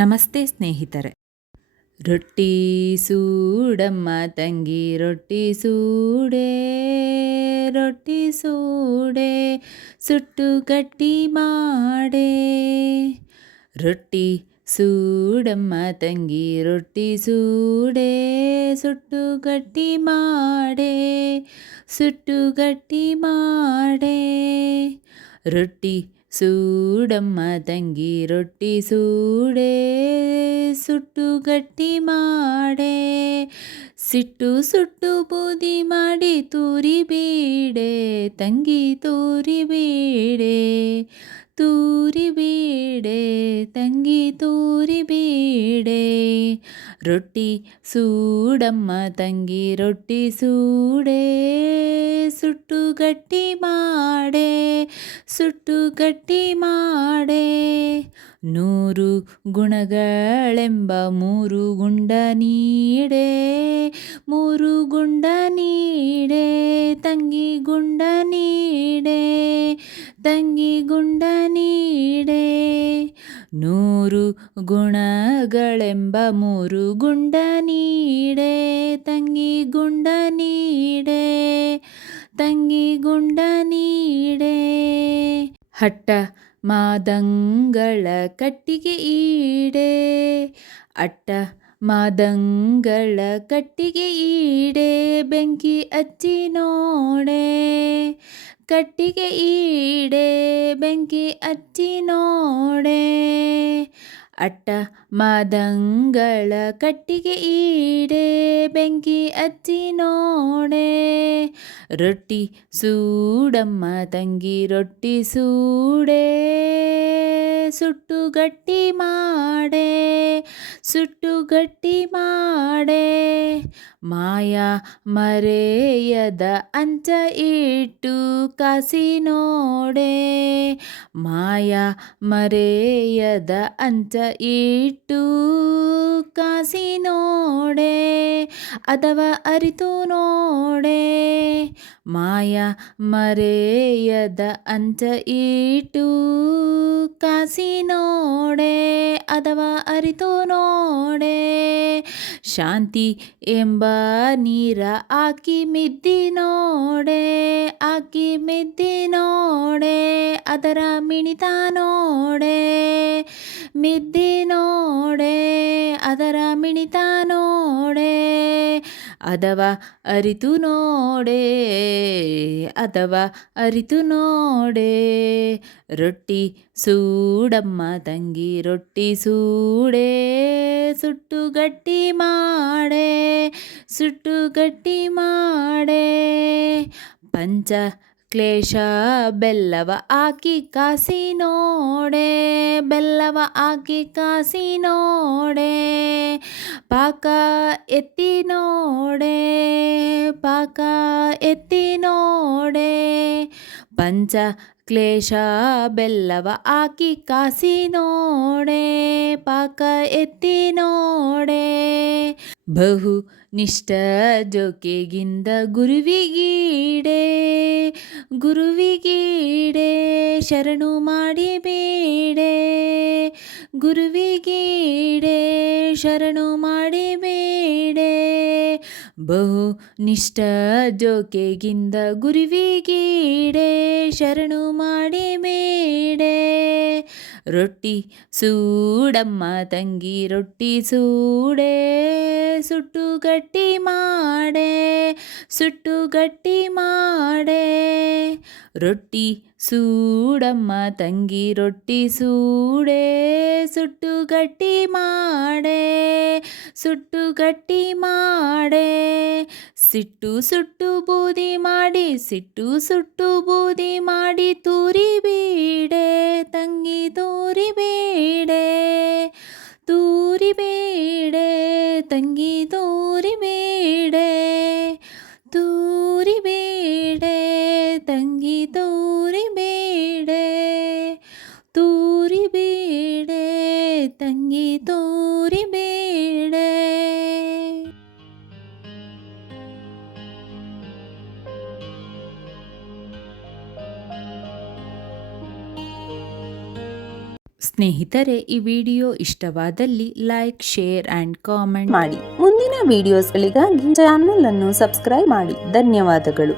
ನಮಸ್ತೆ ಸ್ನೇಹಿತರೆ. ರೊಟ್ಟಿ ಸೂಡಮ್ಮ ತಂಗಿ ರೊಟ್ಟಿ ಸೂಡೆ, ರೊಟ್ಟಿ ಸೂಡೆ ಸುಟ್ಟು ಗಟ್ಟಿ ಮಾಡೆ. ರೊಟ್ಟಿ ಸೂಡಮ್ಮ ತಂಗಿ ರೊಟ್ಟಿ ಸೂಡೆ, ಸುಟ್ಟು ಗಟ್ಟಿ ಮಾಡೆ, ಸುಟ್ಟು ಗಟ್ಟಿ ಮಾಡೆ. ರೊಟ್ಟಿ ಸೂಡಮ್ಮ ತಂಗಿ ರೊಟ್ಟಿ ಸೂಡೆ, ಸುಟ್ಟು ಗಟ್ಟಿ ಮಾಡೆ. ಸಿಟ್ಟು ಸುಟ್ಟು ಬೂದಿ ಮಾಡಿ ತೂರಿ ಬೀಡೆ, ತಂಗಿ ತೂರಿ ಬೀಡೆ, ತೂರಿ ಬೀಡೆ, ತಂಗಿ ತೂರಿ ಬೀಡೆ. ರೊಟ್ಟಿ ಸೂಡಮ್ಮ ತಂಗಿ ರೊಟ್ಟಿ ಸೂಡೆ, ಸುಟ್ಟು ಗಟ್ಟಿ ಮಾಡೆ, ಸುಟ್ಟು ಗಟ್ಟಿ ಮಾಡೆ. 100 ಗುಣಗಳೆಂಬ 3 ಗುಂಡ ನೀಡೆ, 3 ಗುಂಡ ನೀಡೆ, ತಂಗಿ ಗುಂಡ ನೀಡೆ, ತಂಗಿ ಗುಂಡ ನೀಡೆ. 100 ಗುಣಗಳೆಂಬ 3 ಗುಂಡ ನೀಡೆ, ತಂಗಿ ಗುಂಡ ನೀಡೆ, ತಂಗಿ ಗುಂಡ ನೀಡೆ. ಹಟ್ಟ ಮಾದಂಗಳ ಕಟ್ಟಿಗೆ ಈಡೆ, ಅಟ್ಟ ಮಾದಂಗಳ ಕಟ್ಟಿಗೆ ಈಡೆ. ಬೆಂಕಿ ಹಚ್ಚಿ ನೋಡೆ, ಕಟ್ಟಿಗೆ ಈಡೆ, ಬೆಂಕಿ ಹಚ್ಚಿ ನೋಡೆ. ಅಟ್ಟ ಮಾದಂಗಳ ಕಟ್ಟಿಗೆ ಈಡೆ, ಬೆಂಕಿ ಹಚ್ಚಿ ನೋಡೆ. ರೊಟ್ಟಿ ಸೂಡಮ್ಮ ತಂಗಿ ರೊಟ್ಟಿ ಸೂಡೆ, ಸುಟ್ಟು ಗಟ್ಟಿ ಮಾಡೆ, ಸುಟ್ಟು ಗಟ್ಟಿ ಮಾಡೆ. ಮಾಯ ಮರೆಯದ ಅಂಚ ಇಟ್ಟು ಕಾಸಿ ನೋಡೆ, ಮಾಯ ಮರೆಯದ ಅಂಚ ಇಟ್ಟು ಕಾಸಿ ನೋಡೆ, ಅದವ ಅರಿತು ನೋಡೆ. ಮಾಯ ಮರೆಯದ ಅಂಚ ಇಟ್ಟು ಕಾಸಿ ನೋಡೆ, ಅದವ ಅರಿತು ನೋಡೆ. ಶಾಂತಿ ಎಂಬ ನೀರ ಹಾಕಿ ಮಿದ್ದಿ ನೋಡೆ, ಹಾಕಿ ಮಿದ್ದಿ ನೋಡೆ, ಅದರ ಮಿಣಿತ ನೋಡೆ. ಮಿದ್ದಿ ನೋಡೆ, ಅದರ ಮಿಣಿತ ನೋಡೆ, ಅದವ ಅರಿತು ನೋಡೆ, ಅದವ ಅರಿತು ನೋಡೆ. ರೊಟ್ಟಿ ಸೂಡಮ್ಮ ತಂಗಿ ರೊಟ್ಟಿ ಸೂಡೆ, ಸುಟ್ಟು ಗಟ್ಟಿ ಮಾಡೆ, ಸುಟ್ಟು ಗಟ್ಟಿ ಮಾಡೆ. ಪಂಚ ಕ್ಲೇಶ ಬೆಲ್ಲವ ಹಾಕಿ ಕಾಸಿ ನೋಡೆ, ಬೆಲ್ಲವ ಹಾಕಿ ಕಾಸಿ ನೋಡೆ. ಪಾಕ ಎತ್ತಿ ನೋಡೆ, ಪಾಕ ಎತ್ತಿ ನೋಡೆ. ಪಂಚ ಕ್ಲೇಶ ಬೆಲ್ಲವ ಹಾಕಿ ಕಾಸಿ ನೋಡೆ, ಪಾಕ ಎತ್ತಿ ನೋಡೆ. ಬಹು ನಿಷ್ಠ ಜೋಕೆಗಿಂದ ಗುರುವಿಗೀಡೆ, ಗುರುವಿಗೀಡೆ ಶರಣು ಮಾಡಿ ಬೇಡೆ. ಗುರುವಿಗೀಡೆ ಶರಣು ಮಾಡಿ ಬೇಡೆ. ಬಹು ನಿಷ್ಠ ಜೋಕೆಗಿಂದ ಗುರುವಿಗೀಡೆ ಶರಣು ಮಾಡಿ ಬೇಡೆ. ರೊಟ್ಟಿ ಸೂಡಮ್ಮ ತಂಗಿ ರೊಟ್ಟಿ ಸೂಡೆ, ಸುಟ್ಟು ಗಟ್ಟಿ ಮಾಡೆ, ಸುಟ್ಟು ಗಟ್ಟಿ ಮಾಡೆ. ರೊಟ್ಟಿ ಸೂಡಮ್ಮ ತಂಗಿ ರೊಟ್ಟಿ ಸೂಡೆ, ಸುಟ್ಟು ಗಟ್ಟಿ ಮಾಡೆ, ಸುಟ್ಟು ಗಟ್ಟಿ ಮಾಡೆ. ಸಿಟ್ಟು ಸುಟ್ಟು ಬೂದಿ ಮಾಡಿ, ಸಿಟ್ಟು ಸುಟ್ಟು ಬೂದಿ ಮಾಡಿ ತೂರಿ ಬೀಡೆ, ತಂಗಿ ತೂರಿ ಬೇಡೆ, ತೂರಿ ಬೇಡೆ, ತಂಗಿ ತೂರಿ ಬೇಡೆ, ತೂರಿ ಬೇಡೆ, ತಂಗಿ ತೂರಿ ಬೇಡೆ, ತೂರಿ ಬೇಡೆ, ತಂಗಿ ತೂರಿ ಬೇಡೆ. ಸ್ನೇಹಿತರೆ, ಈ ವಿಡಿಯೋ ಇಷ್ಟವಾದಲ್ಲಿ ಲೈಕ್, ಶೇರ್ ಆ್ಯಂಡ್ ಕಾಮೆಂಟ್ ಮಾಡಿ. ಮುಂದಿನ ವಿಡಿಯೋಸ್ಗಳಿಗಾಗಿ ಚಾನೆಲ್ ಅನ್ನು ಸಬ್ಸ್ಕ್ರೈಬ್ ಮಾಡಿ. ಧನ್ಯವಾದಗಳು.